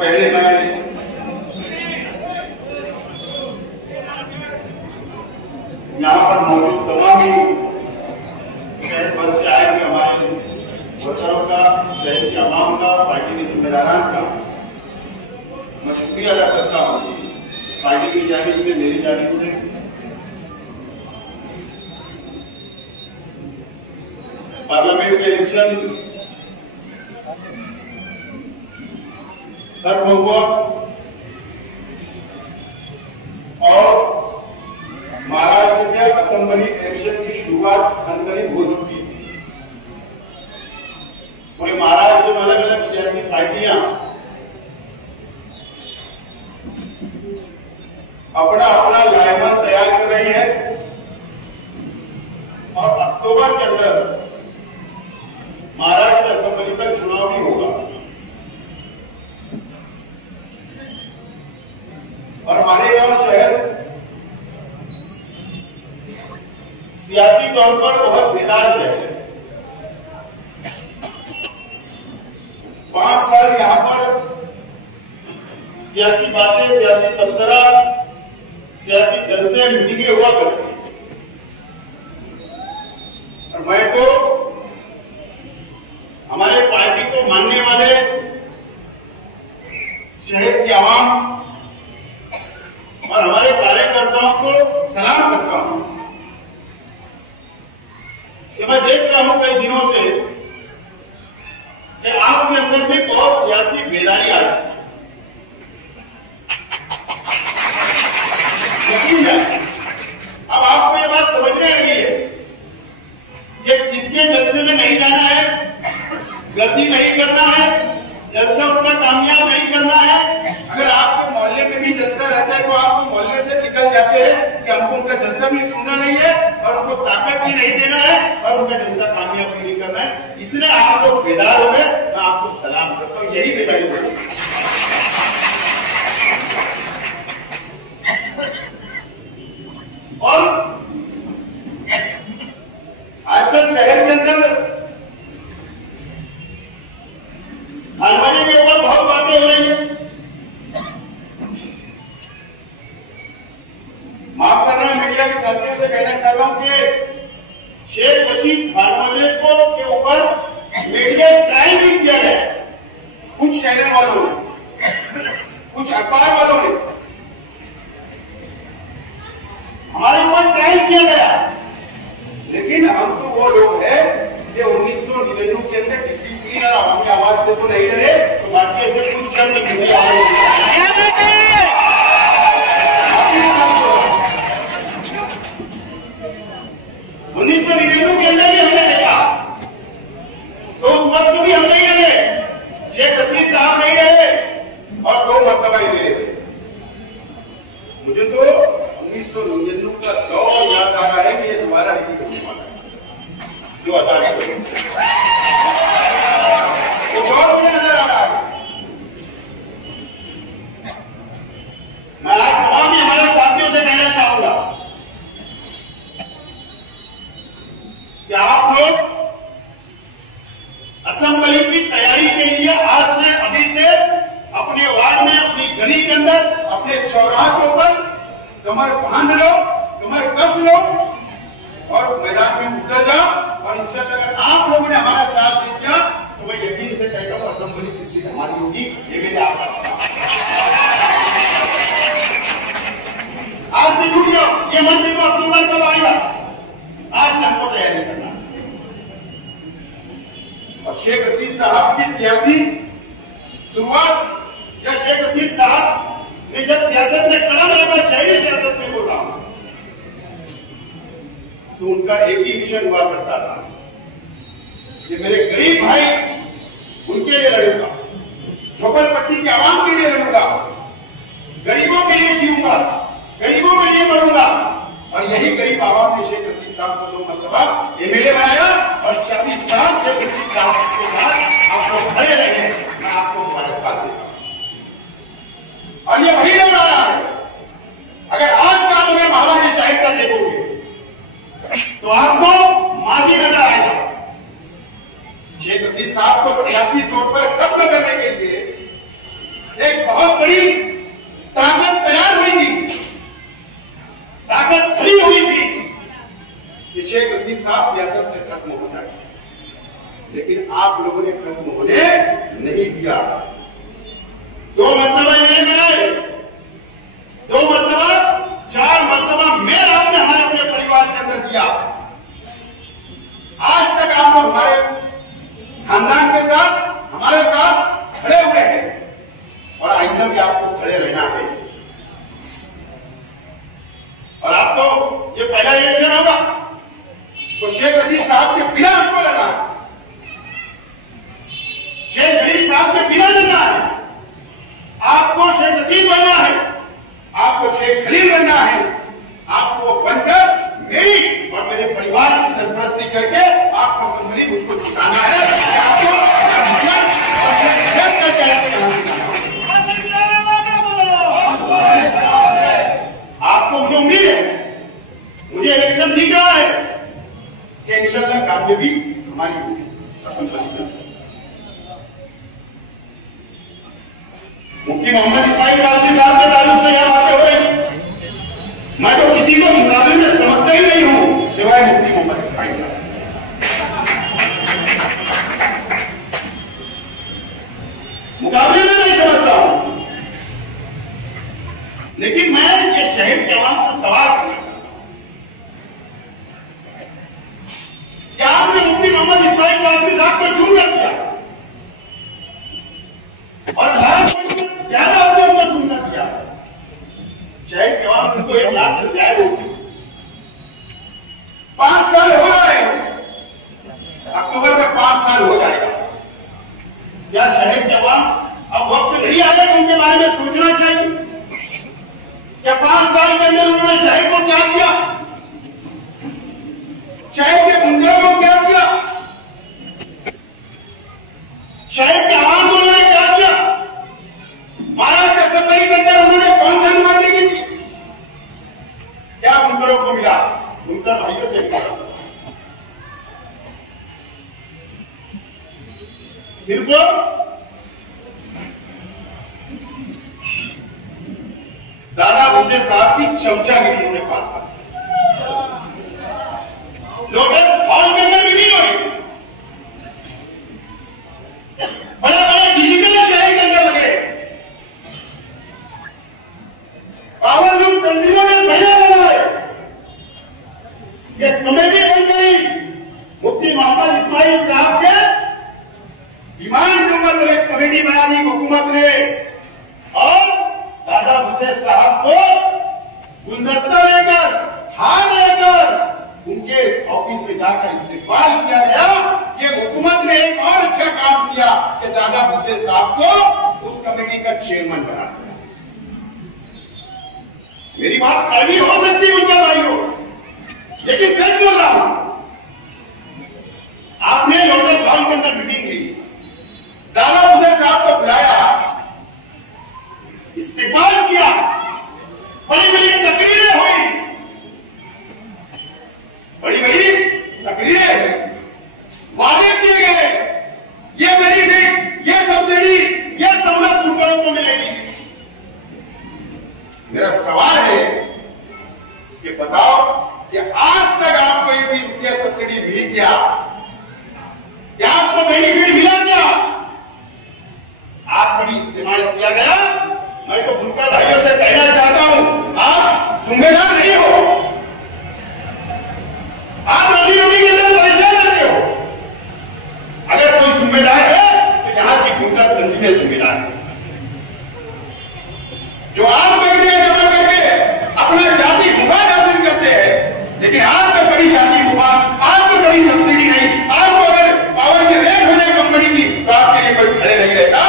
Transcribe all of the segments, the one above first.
पहले मैं यहाँ पर मौजूद तमाम ही शहर भर से आए हुए हमारे वर्करों का, शहर के आवाम का, पार्टी के जिम्मेदारान का मैं शुक्रिया अदा करता हूँ। पार्टी की जानिब से, मेरी जानिब से पार्लियामेंट के इलेक्शन खत्म हुआ और महाराष्ट्र के असेंबली इलेक्शन की शुरुआत अंतरित हो चुकी है। पूरे महाराष्ट्र में अलग अलग सियासी पार्टियां अपना अपना लाइनअप तैयार कर रही है और अक्टूबर के अंदर महाराष्ट्र असेंबली का चुनाव भी होगा और मालेगांव शहर सियासी तौर पर बहुत बेदार शहर है। 5 साल यहां पर सियासी बातें, सियासी तबसरा, सियासी जलसे, मीटिंगें हुआ करती हैं और मैं तो हमारे पार्टी को मानने वाले शहर की आवाम और हमारे कार्यकर्ताओं को सलाम करता हूं कि मैं देख रहा हूं कई दिनों से कि आपके अंदर भी बहुत सियासी बेदारी आ चुकी है। यकीन है अब आपको ये बात समझने लगी है कि किसके जलसे में नहीं जाना है, गलती नहीं करना है, जलसा उनका कामयाब नहीं करना है। अगर आपके मोहल्ले में भी जलसा रहता है तो आप मोहल्ले से निकल जाते हैं कि हमको उनका जलसा भी सुनना नहीं है और उनको ताकत भी नहीं देना है और उनका जलसा कामयाब भी नहीं करना है। इतने आप लोग बेदार हो गए, मैं आपको सलाम करता हूँ। यही बेदारी होगी। और आजकल शहर के अंदर खानवाने के ऊपर बहुत बातें हो रही है। माफ करना, मीडिया के साथियों से कहना चाह रहा हूं कि शेख रशीद खानवाने को के ऊपर मीडिया ट्रायल भी किया गया, कुछ चैनल वालों ने, कुछ अखबार वालों ने हमारे ऊपर ट्रायल किया गया, लेकिन हम तो वो लोग हैं कि 1999 के अंदर किसी की और हमारी आवाज से तो नहीं डरे, तो बाकी ऐसे कुछ चंद मीडिया 1999 के अंदर भी हमने देखा, तो उस वक्त भी हम नहीं रहे, शेख रशीद साहब नहीं रहे और 2 मरतबा ही नहीं रहे। मुझे तो 1999 का दौर याद आ रहा है कि ये हमारा रिपीट होने वाला है। जो अदा वो दौर मुझे नजर आ रहा है। मैं आज तमाम ही हमारे साथियों से कहना चाहूंगा कि आप लोग असेंबली की तैयारी के लिए आज से, अभी से अपने वार्ड में, अपनी गली के अंदर, अपने चौराहे के ऊपर कमर बांध लो, कमर कस लो और मैदान में उतर जाओ। और इंशाअल्लाह अगर आप लोगों ने हमारा साथ दे दिया तो मैं यकीन से कहता हूं असेंबली की सीट हमारी होगी। ये मेरे आप आज से जुट जाओ। ये मन देखो अक्टूबर कब आएगा, आज से हमको तैयारी करना। और शेख रशीद साहब की सियासी शुरुआत, या शेख रशीद साहब ने जब सियासत में कदम रखा, शहरी सियासत में बोल रहा हूं, तो उनका एक ही मिशन हुआ करता था कि मेरे गरीब भाई उनके लिए लड़ूंगा, झोपड़पट्टी की आवाम के लिए लड़ूंगा, गरीबों के लिए जीऊंगा, गरीबों के लिए मरूंगा। और यही गरीब आवाम ने शेख रशीद साहब को 2 मरतबा एमएलए बनाया और 24 साल शेख रशीद साहब के साथ आप लोग खड़े रहे। मैं आपको मुबारकबाद देता हूं और ये वही लग रहा है। अगर आज का अगर महाराज शाहिद का देखोगे तो आपको माजी नजर आएगा। शेख रशीद साहब को सियासी तौर पर खत्म करने के लिए एक बहुत बड़ी ताकत तैयार हुई थी, ताकत खड़ी हुई थी कि शेख रशीद साहब सियासत से खत्म हो जाए, लेकिन आप लोगों ने खत्म होने नहीं दिया। 2 मरतबा ये बनाए, 2 मरतबा, 4 मरतबा मेल आपने हमारे अपने परिवार के अंदर दिया। आज तक आप लोग हमारे खानदान के साथ, हमारे साथ खड़े हुए हैं और आइंदा भी आपको खड़े रहना है। और आपको ये पहला इलेक्शन होगा तो शेख रशीद साहब के बिना आपको लगा, शेख रशीद साहब के बिना लड़ना है। आपको शेख रशीद बनना है, आपको शेख खलील बनना है, आपको बनकर मेरी और मेरे परिवार की सरपरस्ती करके आपको असेंबली मुझको जिताना है। आपको आपको मुझे उम्मीद है, मुझे इलेक्शन दिख रहा है कि इंशाल्लाह कामयाबी हमारी होगी असेंबली में। मुफ्ती मोहम्मद इस्माइल काज़मी साहब के ताल्लुक से यह बातें हो रही, मैं तो किसी को मुकाबले में समझता ही नहीं हूं सिवाय मुफ्ती मोहम्मद इस्माइल का। मुकाबले में नहीं समझता हूं, लेकिन मैं ये शहर के अवाम से सवाल करना चाहता हूं कि आपने मुफ्ती मोहम्मद इस्माइल काज़मी साहब को चुन कर दिया और ज्यादा आपने उनको चुन कर दिया। शहर के अवाम उनको 1 लाख से ज्यादा होगी। 5 साल हो रहे हैं, अक्टूबर में 5 साल हो जाएगा। क्या शहर के अवाम अब वक्त नहीं आया कि उनके बारे में सोचना चाहिए? क्या 5 साल के अंदर उन्होंने शहर को क्या किया, शहर के बुंदेरों को क्या किया, शहर के अवाम को उन्होंने क्या किया? महाराष्ट्र असेंबली के अंदर उन्होंने कौन सी नुमाइंदगी की? क्या बुनकरों को मिला? बुनकर भाइयों से मिला। सिर्फ दादा भुसे साहब की चमचागिरी उन्होंने पास किया। लोटस हॉल के अंदर भी नहीं हुई, बड़ा बड़ा डिजिटल शहर के अंदर लगे, पावर लूम तंजीमों ने भैया बनाए, ये कमेटी बन गई मुफ्ती मोहम्मद इस्माइल साहब के डिमांड के ऊपर एक कमेटी बना दी हुकूमत ने और दादा भुसे साहब को गुलदस्ता लेकर, हार लेकर उनके ऑफिस में जाकर इस्तेमाल किया गया कि हुकूमत ने एक और अच्छा काम किया कि दादा भुसे साहब को उस कमेटी का चेयरमैन बना दिया। मेरी बात कड़वी हो सकती है उनके भाइयों, लेकिन सच बोल रहा हूं। आपने लोटस हॉल के अंदर मीटिंग ली, दादा भुसे साहब को बुलाया, इस्तेमाल किया, बड़ी बड़ी तकरीरें हुई, बड़ी बड़ी तकरीरें हुई, वादे किए गए, ये बेनिफिट, ये सब्सिडी, ये सहूलत बुनकरों को मिलेगी। मेरा सवाल है कि बताओ कि आज तक आपको 1 भी रुपया सब्सिडी मिली क्या? क्या आपको बेनिफिट मिला क्या? आप कभी इस्तेमाल किया गया? मैं तो बुनकर भाइयों से कहना चाहता हूं, आप जिम्मेदार नहीं हो, आप रोजी रोटी के अंदर परेशान रहते हो। अगर कोई जिम्मेदार है तो यहां की बुनकर तंजीमें जिम्मेदार है, जो आप पैसे जमा करके अपना जाति मुफाद हासिल करते हैं, लेकिन आपका कभी जाति मुफाद, आपको कभी सब्सिडी नहीं, आपको अगर पावर की रेट हो जाए कंपनी की तो आपके लिए कोई खड़े नहीं रहता।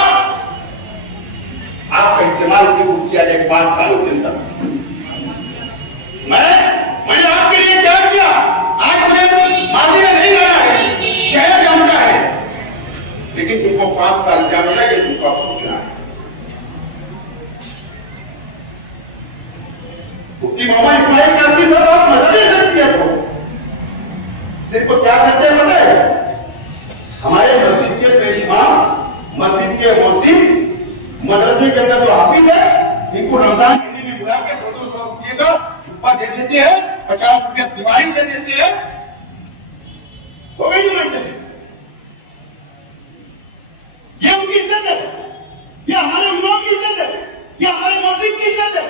आपका इस्तेमाल सिर्फ किया जाए 5 सालों के अंदर। मैंने आपके लिए क्या किया आज मुझे माजी में नहीं जाना है, शहर जानता है, लेकिन तुमको 5 साल क्या मिला कि तुमको आप सोचना है। मुफ्ती मोहम्मद इस्माइल काज़मी साहब आप मजहबी शख्सियत हो, सिर्फ क्या करते हैं पता है? हमारे मस्जिद के पेशवा, मस्जिद के मौसिम, मदरसे के अंदर जो हाफिज है इनको रमजान के दिन में बुला के 200 रुपये का शुफा दे देते हैं, 50 रुपये दिवाली दे देते हैं, हो गई नहीं मानते। ये उनकी इज्जत है, ये हमारे इमाम की इज्जत है, ये हमारे मस्जिद की इज्जत है।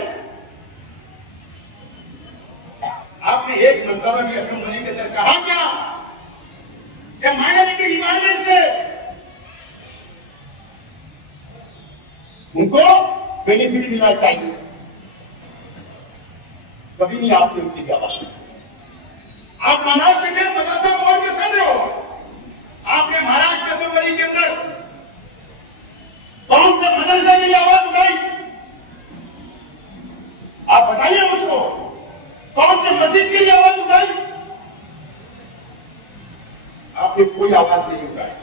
आपने एक मर्तबा की असेंबली के अंदर कहा क्या माइनॉरिटी डिपार्टमेंट से उनको बेनिफिट मिलना चाहिए? कभी नहीं आपने उनकी आवाज सुनी। आप महाराष्ट्र के मदरसा बोर्ड के सदस्य हो, आपने महाराष्ट्र असेंबली के अंदर कौन से मदरसे के लिए आवाज उठाई? आप बताइए मुझको, कौन से मस्जिद के लिए आवाज उठाई? आपने कोई आवाज नहीं उठाई।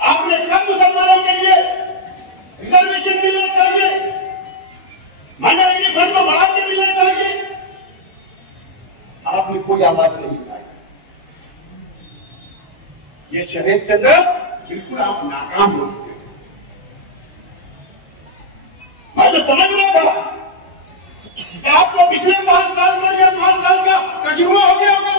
आपने कब मुसलमानों के लिए रिजर्वेशन मिलना चाहिए, माइनॉरिटी फंड को बढ़ा के मिलना चाहिए? आपने कोई आवाज नहीं उठाई। ये शहर के अंदर बिल्कुल आप नाकाम हो चुके हैं। मैं तो समझ रहा था कि आपको पिछले 5 साल का या 5 साल का तजुर्बा हो गया होगा,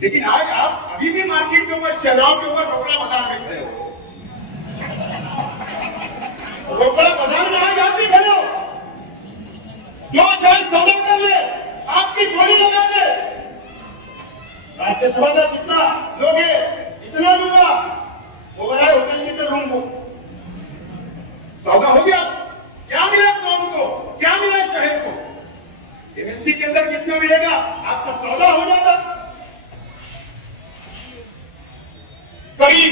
लेकिन आज आप अभी भी मार्केट के ऊपर, चौराहों के ऊपर रोकड़ा बाजार में खड़े हो। रोकड़ा बाजार में आज आप भी खड़े हो, जो चाहे सौदा कर ले, आपकी गोली लगा दे। राज्यसभा का कितना लोगे, इतना लूंगा, ओवरऑल होटल के अंदर रूम बुक, सौदा हो गया। क्या मिला कौम को, क्या मिला शहर को? एमएलसी के अंदर कितना मिलेगा, आपका सौदा हो जाता। कभी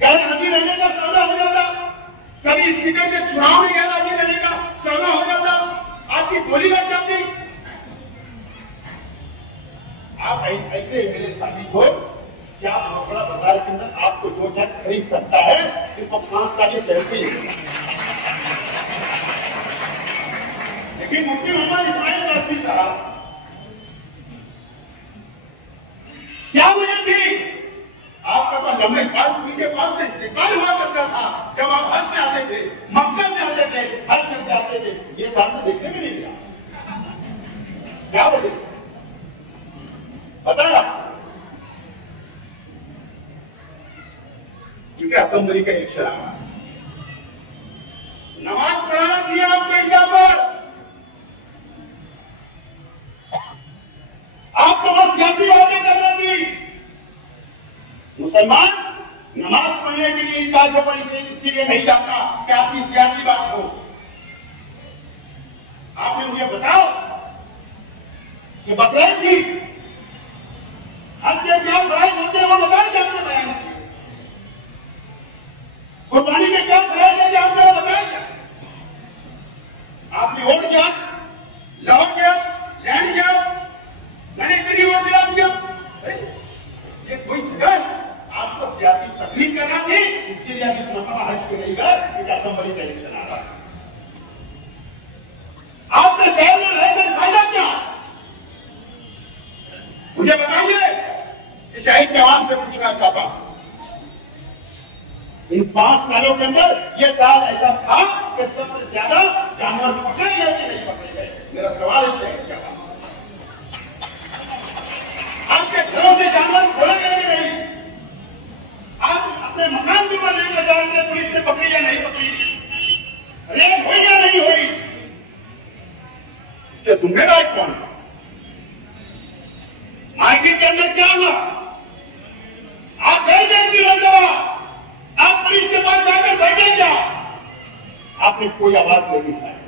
गैर हाजिर रहने का सौदा हो जाता, कभी स्पीकर के चुनाव में गैर हाजिर रहने का सौदा हो जाता, आपकी गोली लग जाती। आप ऐसे एमएलए साबित हो कि आप रोकड़ा बाजार के अंदर आपको जो चाहे खरीद सकता है, सिर्फ 5 तारीख शहर पे। लेकिन मुफ्ती मोहम्मद इस्माइल कासमी साहब, क्या वजह थी? आपका तो लंबे बाद उनके पास तो इस्तेमाल हुआ करता था जब आप हज से आते थे, मक्का से आते थे, हज करके आते थे। ये साल तो देखने में नहीं मिला। क्या वजह बताया? क्योंकि असेंबली का इलेक्शन आ रहा है, नमाज पढ़ाना थी आपको एग्जाम पर, आपको बस सियासी बातें करना थी। मुसलमान नमाज पढ़ने के लिए इताद पर इसके लिए नहीं जाता कि आपकी सियासी बात हो। आपने मुझे बताओ कि बकरीद थी, हज के क्या फराइज होते हैं वो बताया कि आपने बयान किया। कुर्बानी में क्या फराइज है कि आपने वो बताया क्या? आपने वोट किया, लॉ किया, लैंड किया, मैंने तेरी वोट दिया। ये कोई जगह है? आपको सियासी तकलीफ करना थी, इसके लिए आप इस मरतबा हज को नहीं गए क्योंकि असेंबली का इलेक्शन आ रहा है। आपके शहर में रहकर फायदा क्या? मुझे बताइए कि शहीद जवान से पूछना चाहता हूं, इन 5 सालों के अंदर यह साल ऐसा था कि सबसे ज्यादा जानवर पकड़े गए कि नहीं पकड़े गए? मेरा सवाल है शहीद जवान से, आपके घरों से जानवर खोले गए कि नहीं? आप अपने मकान के ऊपर लेकर जानते पुलिस ने पकड़ी या नहीं पकड़ी? रेप हुई या नहीं हुई? इसके जिम्मेदार कौन? मार्केट के अंदर क्या हुआ? आप गए थे इतनी मरतबा, आप पुलिस के पास जाकर बैठे क्या? आपने कोई आवाज नहीं उठाई।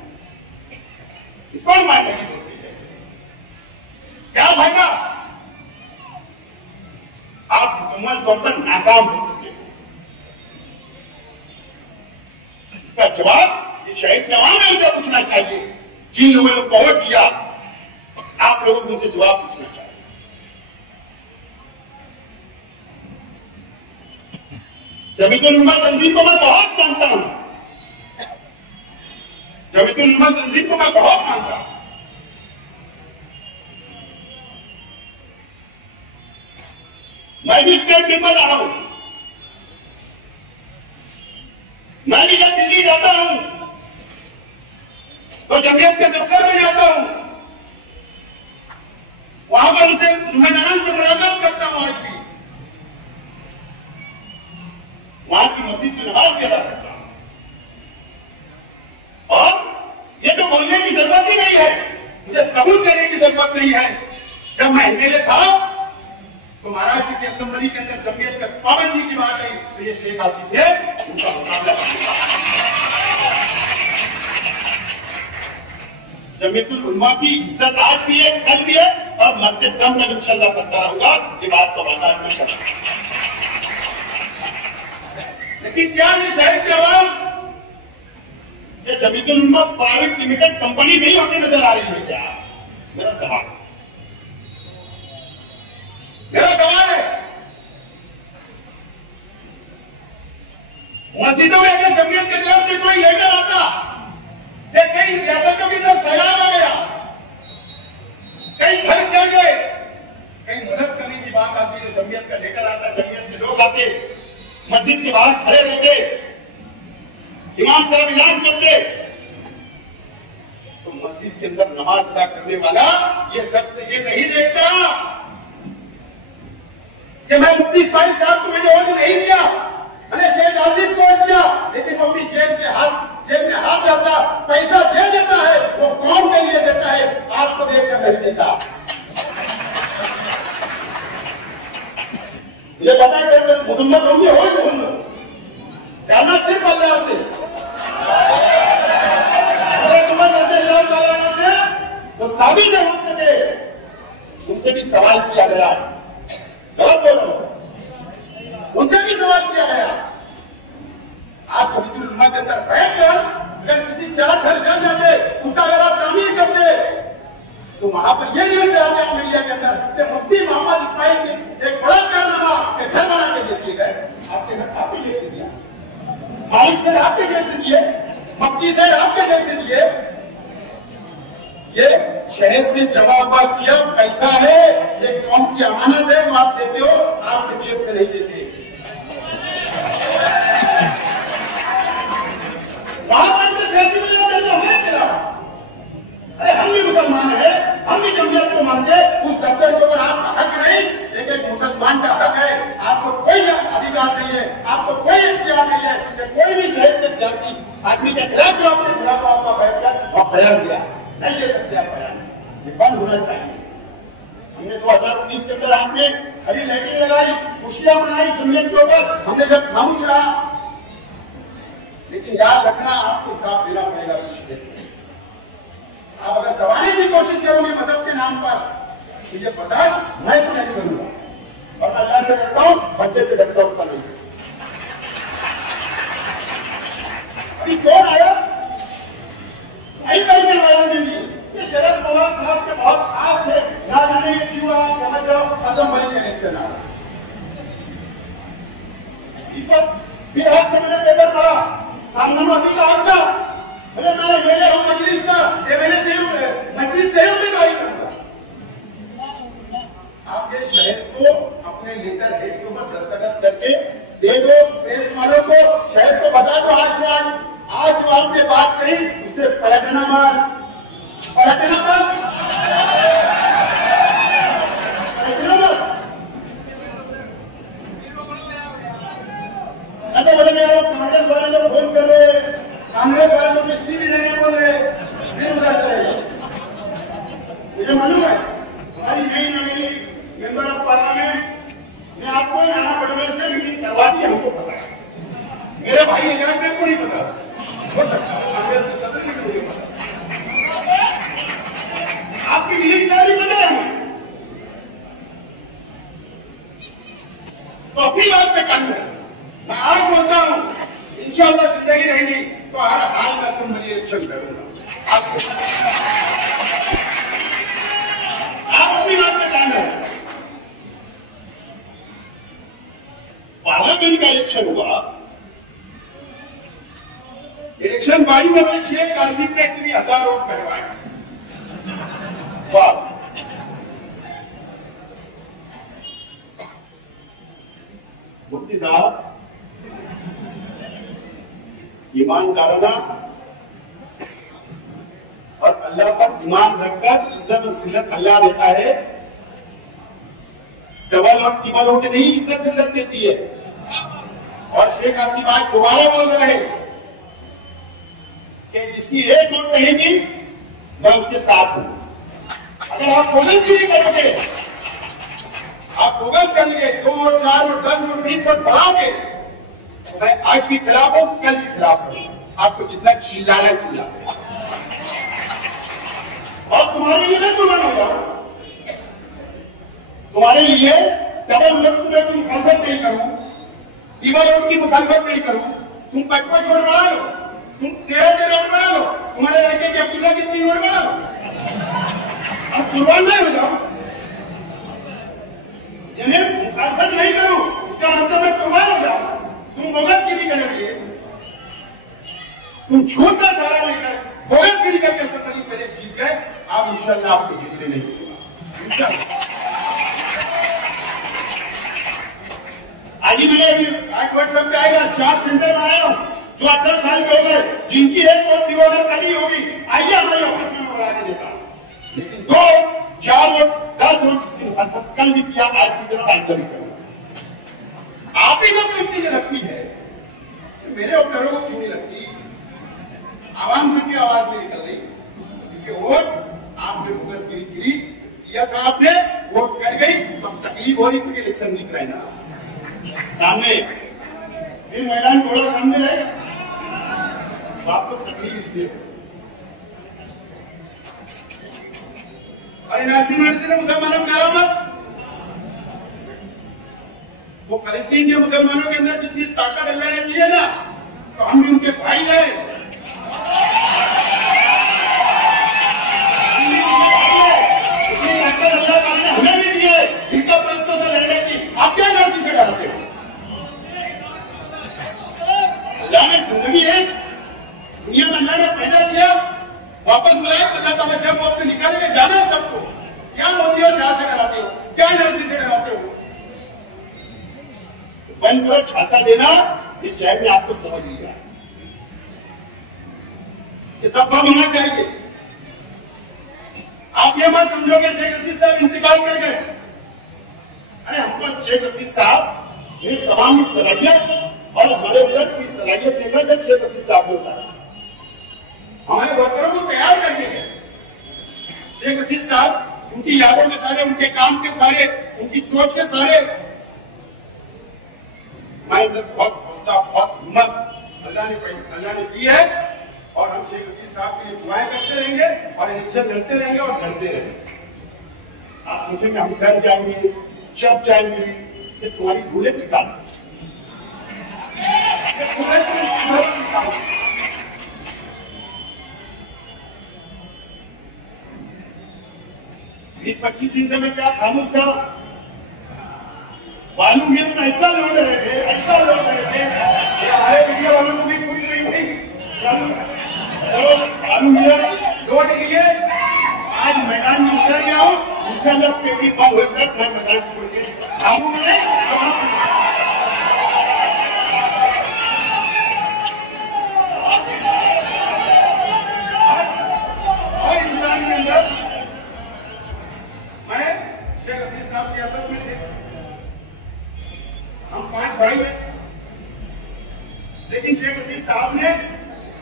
इसको मायने की होती है क्या फायदा? आप मुकम्मल तौर पर नाकाम हो चुके हैं। इसका जवाब ये शहीद जवान है, उसे पूछना चाहिए। जिन लोगों ने वोट दिया, आप लोगों को उनसे जवाब पूछना चाहिए। जमीयतुल उलमा तंजीम को मैं बहुत मानता हूं, जमीयतुल उलमा तंजीम को मैं बहुत मानता हूं। मैं भी स्टेट मेंबर रहा हूं, जमीयत के दफ्तर में जाता हूं, वहां पर उनसे सुबह से मुलाकात करता हूं। आज भी वहां की मस्जिद में नमाज भी अदा करता हूं। और ये तो बोलने की जरूरत ही नहीं है, मुझे सबूत देने की जरूरत नहीं है। जब मैं एमएलए था तो महाराज जी की असेंबली के अंदर जमीयत पर पाबंदी की बात आई तो ये शेख आसिफ है, उनका मुकाबला जमीयतुल उलमा की इज्जत आज भी है, कल भी है और मरते दम तक इंशाल्लाह करता रहूंगा। ये बात तो बाजार में चल। लेकिन क्या ये शहर के अवाम, ये जमीयतुल उलमा प्राइवेट लिमिटेड कंपनी नहीं होती नजर आ रही है क्या? मेरा सवाल है। मस्जिदों में अगर जमीयत की तरफ से कोई लेकर आता, कई रियासतों की तरफ सैलाब आ गया, कई घर चल गए, कहीं मदद करने की बात आती है तो जमीयत का लेकर आता, जमीयत के लोग आते, मस्जिद के बाहर खड़े रहते, इमाम साहब ऐलान करते, तो मस्जिद के अंदर नमाज अदा करने वाला ये शख्स ये नहीं देखता कि मैं मुफ्ती फाइल साहब को मैंने वोट नहीं दिया, मैंने शेख आसिफ को वोट दिया, लेकिन वो अपनी जेब में हाथ डालता, पैसा दे देता है, वो कौन के लिए देता है, आपको देखकर नहीं देता। मुझे पता है कि मोहम्मद होंगे हो मोहम्मद जाना सिर्फ अल्लाह से, तो साबित है वक्त के उनसे भी सवाल किया गया, गलत बोल रहा हूं, उनसे भी सवाल किया गया। आप जमीयतुल उलमा के अंदर बैठकर अगर किसी चार घर चल जाते, उसका अगर आप तामीर करते, तो वहां पर यह न्यूज आ गया मीडिया के अंदर कि मुफ्ती मोहम्मद इस्माइल की एक बड़ा कारनामा के घर बना के देखिए गए, आपके घर आपके जेब से दिया, मालिक से आपके जेब से दिए, मक्की से आपके जेब से दिए, ये शहर से जमा हुआ किया पैसा है, ये कौम की अमानत है जो आप देते हो, आपके जेब से नहीं देते। वहां पर फैसले में देते हमारे खिलाफ, अरे हम भी मुसलमान है, हम भी जमीयत को मानते, उस दफ्तर के ऊपर आपका हक नहीं, लेकिन मुसलमान का हक है, आपको कोई अधिकार नहीं है, आपको कोई इख्तियार नहीं है कि कोई भी शहर के सियासी आदमी के खिलाफ जो आपके खिलाफ आपका बैठकर और बयान दिया, नहीं दे सकते आप बयान, ये बंद होना चाहिए। हमने 2019 के अंदर आपने हरी लाइटिंग लगाई, खुशियां मनाई जमीयत के ऊपर, हमने जब खामोश रहा, लेकिन याद रखना आपको साथ देना पड़ेगा कुछ देर। आप अगर दबाने की कोशिश करोगे मजहब के नाम पर, तो ये बर्दाश्त मैं तो नहीं करूंगा, और मैं अल्लाह से डरता हूं, बंदे से डरता हूं नहीं। अभी कौन आया ये शरद पवार साहब के बहुत खास थे, ना जाने क्यों आप समझ जाओ असेंबली का इलेक्शन आ रहा। फिर आज का मैंने पेपर पढ़ा, सामने अभी का आज का, बोले मैं मेरे हूं मजलिस का, एमएलए से मजलिस से उम्मीदवारी करूंगा। आप ये शहर को अपने लेटर हेड के ऊपर दस्तखत करके दे दो प्रेस वालों को, शहर को बता दो आज जो आपने बात कही उससे पलटना मत, पलटना मत, पलटना मत। तो बोले मेरे कांग्रेस वाले लोग फोन कर रहे, कांग्रेस वाले लोग किसी भी देने बोल रहे, फिर उधर चले। मुझे मालूम है हमारी नई नवीनी मेंबर ऑफ पार्लियामेंट ने आपको नाना पटोले से मीटिंग करवा दी, हमको पता है, मेरे भाई एजाज को नहीं पता, हो सकता है कांग्रेस के सदर की भी मुझे पता, आपकी मीटिंग जारी पता है। तो अपनी बात पे कानून है, मैं आज बोलता हूं इंशाअल्लाह जिंदगी रहेगी तो हर हाल में असेंबली इलेक्शन लड़ूंगा। आप अपनी बात पे कानून है। पार्लियामेंट का इलेक्शन हुआ, इलेक्शन बारी में अपने शेख आसिफ ने इतनी 1000 वोट करवाए, वाह। मुफ्ती साहब ईमानदाराना अल्लाह पर ईमान रखकर इज्जत और जिल्लत अल्लाह देता है, डबल और ट्रिपल वोट नहीं इज्जत जिल्लत देती है। और शेख हसीना आज दोबारा बोल रहे हैं कि जिसकी एक वोट रहेगी मैं उसके साथ हूं। अगर आप बोगस भी नहीं करोगे, आप बोगस करेंगे 2 और 4 और 10 और 20 वोट बढ़ाओगे, मैं आज भी खिलाफ हूं, कल भी खिलाफ हूं। आपको जितना चिल्लाना चिल्ला, और तुम्हारे लिए मैं कुर्बान हो जाऊं, तुम्हारे लिए डबल वोट में तुम मुखालफत नहीं करूं, डबल वोट की मुखालफत नहीं करूं। तुम 55 वोट बढ़ा लो, तुम 13 वोट बढ़ा लो, तुम्हारे लड़के के अब्दुल्ला की 3 वोट बढ़ा लो, अब कुर्बान नहीं हो जाओ। जिन्हें मुखालफत नहीं करूं इसका मतलब मैं कुर्बान हो जाऊं। तुम बोगसगिरी करोगे, तुम झूठ का सहारा लेकर बोगसगिरी करके सफरी पहले जीत गए, आप इंशाल्लाह आपको जीतने नहीं होगा इंशाल्लाह। आज ही मैंने आज व्हाट्सएप पे आएगा 4 सेंटर बनाया हूं जो 18 साल के हो गए, जिनकी एक वोट थी वो अगर कली होगी, आइए हमारी ऑफिस में बना के देता। लेकिन 2, 4 वोट 10 वोट इसकी मुखालफत कल भी किया, आज की तरह आइंदा भी करूंगा। आप ही को कोई चीज लगती है, मेरे वोटरों को क्यों नहीं लगती? आवाम से की आवाज नहीं निकल रही, क्योंकि वोट आपने बोगसगिरी गिरी किया था, आपने वोट कर गई, तब तकलीफ हो रही क्योंकि इलेक्शन दिख रहा है ना सामने, फिर मैदान थोड़ा सामने रहेगा, तो आपको तकलीफ इसलिए। और एनआरसी ने मुसलमानों को डरा मत, वो फलस्तीन के मुसलमानों के अंदर जितनी ताकत अल्लाह ने दी है ना, तो हम भी उनके भाई हैं, इतनी ताकत अल्लाह ताला ने हमें भी दी है इनका फरिश्तों से लड़ने की। आप क्या एनआरसी से डरते हो? अल्लाह ने जिंदगी है, दुनिया में अल्लाह ने पैदा किया, वापस बुलाया, अल्लाह ताला जब वो अपने निकालेंगे जाना सबको। क्या मोदी और शाह से डराते हो? क्या एनआरसी से डराते हो? बंद करो झांसा देना, इस शहर में आपको समझ लिया कि सब बंद होना चाहिए। आप ये मत समझोगे शेख रशीद साहब इंतकाल कर गए, अरे हमको शेख रशीद साहब ने तमाम इस सलाहियत और हमारे अंदर की सलाहियत देखा जब शेख रशीद साहब ने उतारा, हमारे वर्करों को तैयार करने में शेख रशीद साहब उनकी यादों के सारे, उनके काम के सारे, उनकी सोच के सारे, हमारे अंदर बहुत हौसला, बहुत हिम्मत अल्लाह ने दी है। और हम शेख रशीद साहब के लिए दुआएं करते रहेंगे और इलेक्शन लड़ते रहेंगे और लड़ते रहेंगे। आप सोचेंगे हम घर जाएंगे, जब जाएंगे, ये तुम्हारी भूले की काम, 20-25 दिन से मैं क्या खामोश था, मालूम ये तो ऐसा लौट रहे थे, ऐसा लौट रहे थे कि हमारे मीडिया वालों को भी कुछ नहीं हुई। चलो मालूम ये लौट लिए, आज मैदान में उतर गया हूँ, इंशाल्लाह पेटी बंद होकर मैं मैदान छोड़ के आऊंगा। और इंसान के अंदर मैं शेख रशीद साहब सियासत में थे, हम 5 भाई हैं, लेकिन शेख रशीद साहब ने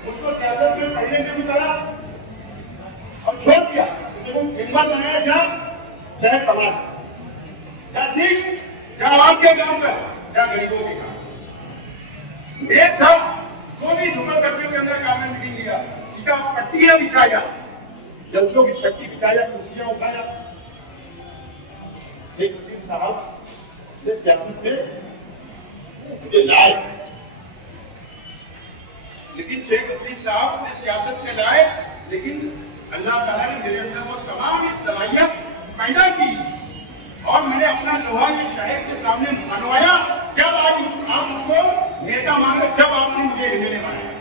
उसको सियासत में पढ़ने के भी करा और छोड़ दिया। तो हिम्मत बनाया चाहे समाज, चाहे सीख, चाहे आपके काम का, चाहे गरीबों के काम। एक था वो भी झुमर कर्फ्यू के अंदर काम में मीटिंग लिया, सीधा पट्टियां बिछाया, जलसों की पट्टी बिछाया, कुर्सियां उठाया। शेख रशीद साहब ने सियासत में मुझे लाए, लेकिन शेख रशीद साहब ने सियासत में लाए, लेकिन अल्लाह ताला ने मेरे अंदर वो तमाम सलाहियत पैदा की और मैंने अपना लोहा ये शहर के सामने मनवाया। जब आप मुझको नेता मान रहे, जब आपने मुझे एमएलए बनाया,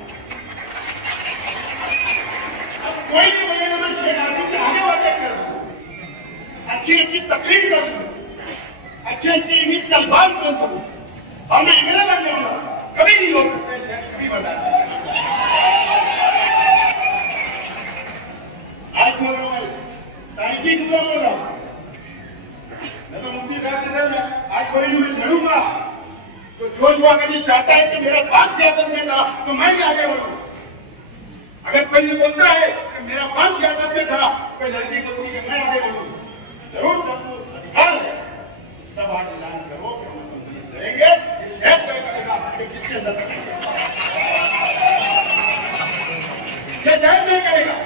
अब कोई भी वजह मैं शेख आसिफ के आगे बातें कर दूं, अच्छी अच्छी तकलीफ कर दूं, अच्छे इंग्लिश के अल्फाज बोल दूं और मैं एमएलए बन जाऊंगा, कभी नहीं हो सकता, शायद कभी बर्दाश्त नहीं। वो अगर ये चाहता है कि मेरा बाप सियासत में था तो मैं भी आगे बढ़ूं। अगर कोई ये बोलता है कि मेरा बाप सियासत में था, कोई लड़की बोलती है कि मैं आगे बढ़ूं, जरूर सबको अधिकार है। इसका बात ऐलान करो कि हम संतुलित रहेंगे। ये शहर तय करेगा कि किसके अंदर ये शहर तय करेगा।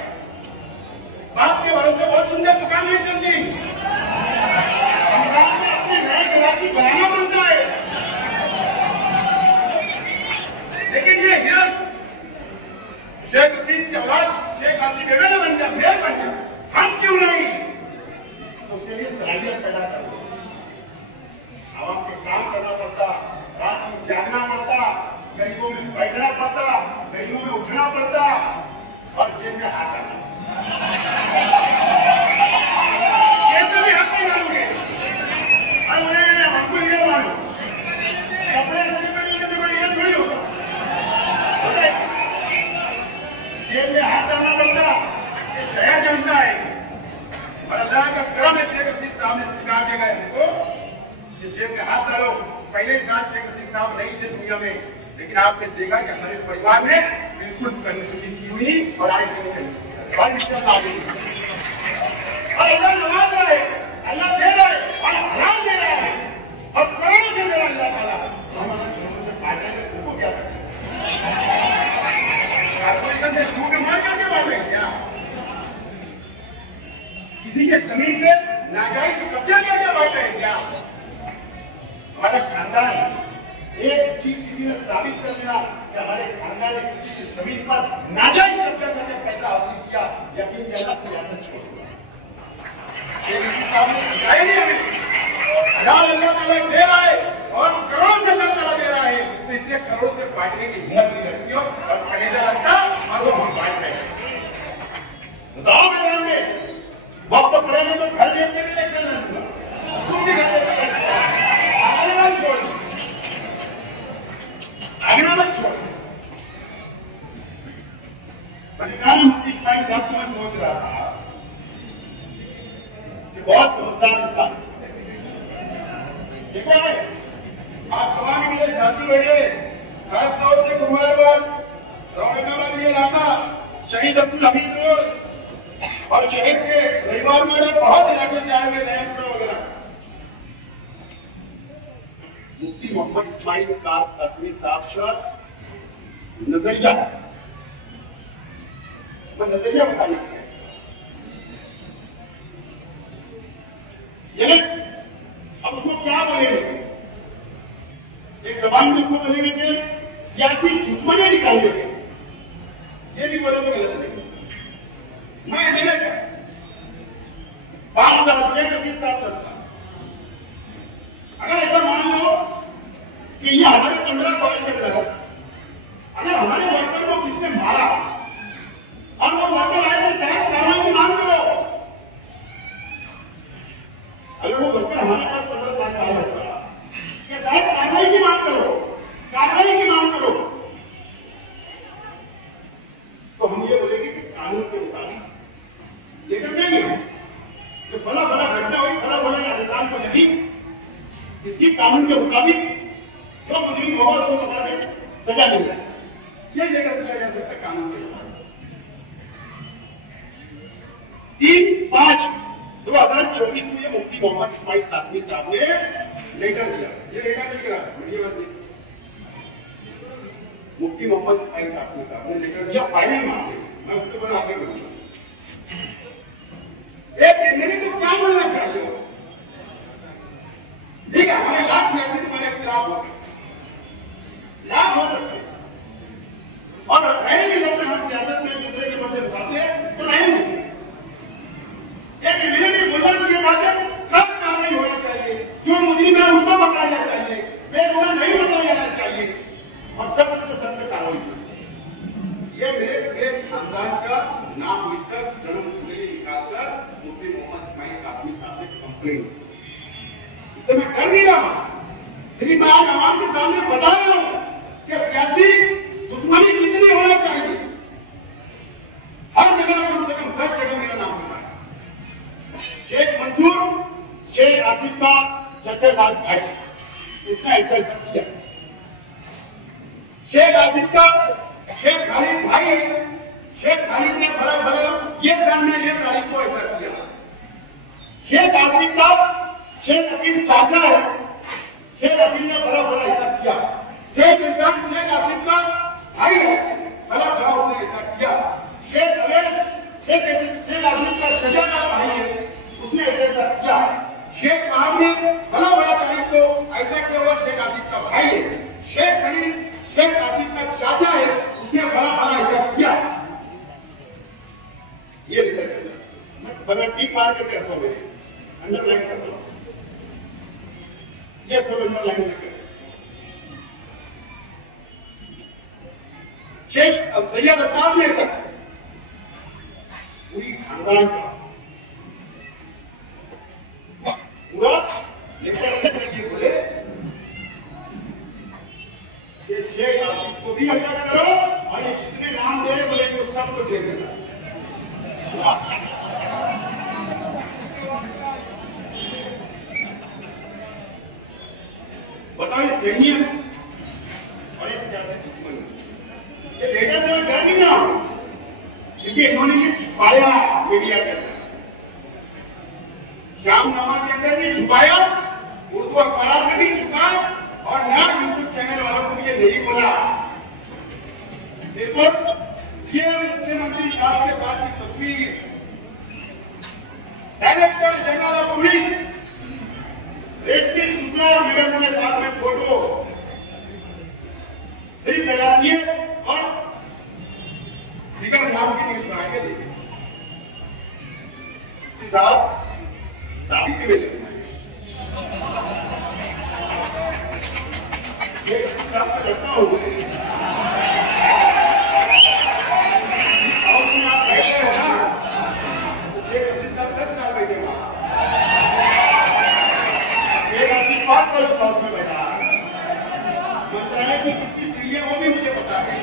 बाप के भरोसे बहुत सुंदर दुकान नहीं चलती, अपनी नए ग्राहकी बनाना पड़ता है। लेकिन ये हिरस शेख रशीद के औलाद शेख आसिफ बेगम बन गया, मेयर बन गया, हम क्यों नहीं? तो उसके लिए सलाहियत पैदा करो। आवाम को काम करना पड़ता, रात में जागना पड़ता, गरीबों में बैठना पड़ता, गरीबों में उठना पड़ता और जेब में हाथ डालना। जेब में भी हाथ नहीं डालोगे और बोलेंगे हमको ये मानो, कपड़े अच्छे पहनेंगे तो कोई ये थोड़ी होगा। जेब में हाथ डालना पड़ता, ये शहर जानता है। और अल्लाह का करम है, शेख रशीद साहब ने सिखा के गए हमको कि जेब में हाथ डालो। पहले ही साथ शेख रशीद साहब नहीं थे दुनिया में, लेकिन आपने देखा कि हमारे परिवार ने बिल्कुल कंजूसी की हुई और आज भी कंजूसी और इंशाअल्लाह आगे। और अल्लाह नवाज रहा है, अल्लाह दे रहा है और हलाल दे रहा है और करोड़ों से दे रहा है अल्लाह ताला। हम करोड़ों से बांट रहे हैं, उनको क्या करें? कारपोरेशन से झूठ मार करके बांट रहे हैं क्या? किसी के जमीन पे नाजायज कब्जा करके बांट रहे हैं क्या? हमारा खानदान एक चीज किसी ने साबित कर दिया कि हमारे खानदान ने किसी की जमीन पर नाजायज कब्जा करके पैसा हासिल किया, यकीन करना सियासत छोड़ दिया। साहब ने सिखाया नहीं हमें। हलाल अल्लाह ताला दे रहा है और करोड़ से अल्लाह ताला दे रहा है, तो इसलिए करोड़ से बांटने की हिम्मत नहीं रखती हो और कलेजा लगता और वो हम बांट रहे हैं। बताओ मैदान में वक्त पड़ेगा तो घर बेच के इलेक्शन लड़ूंगा, तुम भी घर आगे मत छोड़, आगे मत छोड़। मलिकाना मुफ्ती इस्माइल साहब को मैं सोच रहा था कि बहुत समझदार इंसान देखो है। आप तमाम मेरे साथी बैठे, खासतौर से गुरुवार औरंगाबाद ये इलाका शहीद अब्दुल हमीद रोड और शहर के रविवार में बहुत इलाके से आए हुए नए वगैरह। मुफ्ती मोहम्मद इस्माइल कासमी साहब का नजरिया, मैं नजरिया बताने के ये अब उसको क्या बोलेंगे? एक जबान में उसको बोलेंगे कि सियासी दुश्मनी निकालेंगे, ये भी बोले तो गलत नहीं। मैं मैंने 5 साल शेख रशीद साहब 10 साल, अगर ऐसा मान लो कि ये हमारे 15 साल के अंदर अगर हमारे वर्कर को किसने मारा और वो वर्कर आए तो साहब कार्रवाई की मांग करो। अगर वो वर्कर हमारे पास 15 साल का होगा कि साहब कार्रवाई की मांग करो, कार्रवाई की मांग करो, तो हम ये बोलेंगे कि कानून के मुताबिक ये कर देंगे कि फला फला घटना हुई, फला फला इंसान को लगी, इसकी कानून के मुताबिक जो मुजरिम होगा उसको पकड़ा दे, सजा मिल जाए। ये लेकर दिया जा सकता है कानून के मुताबिक। 3/5/2024 में मुफ्ती मोहम्मद इस्माइल कासमी साहब ने लेटर दिया। ये लेटर लिख रहा है मुफ्ती मोहम्मद इस्माइल कासमी साहब ने लेटर दिया फाइनल मामले। मैं उसके बाद आगे बढ़ूंगा। एक एमएलए को क्या बोलना चाहिए? ठीक है, हमारे लाख सियासी हमारे खिलाफ हो सकते, लाभ हो सकते और रहेंगे जब तक हम सियासत में एक दूसरे के मध्य बताते हैं तो रहेंगे। एक एमएलए ने बोलना तो ये बात है, सख्त कार्रवाई होनी चाहिए, जो मुजरिम है उसको पकड़ना चाहिए, बेगुनाह नहीं बताया जाना चाहिए और सख्त से सख्त कार्रवाई होनी चाहिए। ये मेरे पूरे खानदान का नाम लिखकर जन्म कुंडली निकालकर मुफ्ती मोहम्मद इस्माइल कासमी साहब ने कंप्लेन, इससे मैं कर नहीं रहा हूं, सिर्फ मैं आज आवाम के सामने बता रहा हूं कि सियासी दुश्मनी कितनी होना चाहिए। हर जगह कम से कम 10 जगह मेरा नाम होता है। शेख मंसूर शेख आसिफ का चचा भाई, इसका ऐसा किया शेख आसिफ का शेख खालिद भाई है। शेख खालिद ने भला भला ये सामने ये तारीख को ऐसा किया। शेख आसिफ का शेख अकील चाचा है। शेख अकील ने भला भला ऐसा किया। शेख इसाक शेख आसिफ का भाई है, भला भला उसने ऐसा किया। शेख अवेश शेख आसिफ का चचा का भाई है, उसने ऐसा किया। शेख साहब ने भला भला तारीख को ऐसा किया हुआ शेख आसिफ का भाई है। शेख खलील शेख आसिफ का चाचा है, उसने भला भला ऐसा किया। ये मैं बना टीक मार के कहता हूं, अंडरलाइन करता हूं, ये सब अंडरलाइन करते। शेख सैयद अताब ने ऐसा पूरी खानदान का पूरा लेकर ये बोले कि शेख आसिफ को भी अटक करो और ये जितने नाम दे रहे बोले कि सबको जेल में डालो। बताओ ये सैन्य और ये सियासत दुश्मन, ये लेटर से मैं डर नहीं रहा हूं, क्योंकि इन्होंने ये छुपाया मीडिया के अंदर, शामनामा के अंदर भी छुपाया, उर्दू अखबार में भी छुपा, और नया यूट्यूब चैनल वालों को भी ये नहीं बोला। सिर्फ सीएम मुख्यमंत्री साहब के साथ की तस्वीर, director general of police Reddy Shukla madam के साथ में फोटो सिर्फ लगा दिए और निगम नाम की न्यूज बना के दे दी। साहब साबित के बेले साहब को लगता हो आप बैठे हो ना, शेख हसीन साहब 10 साल बैठे वहां, शेख हसीन 5 साल हाउस में बैठा। मंत्रालय की कितनी सीढ़ियां वो भी मुझे पता है।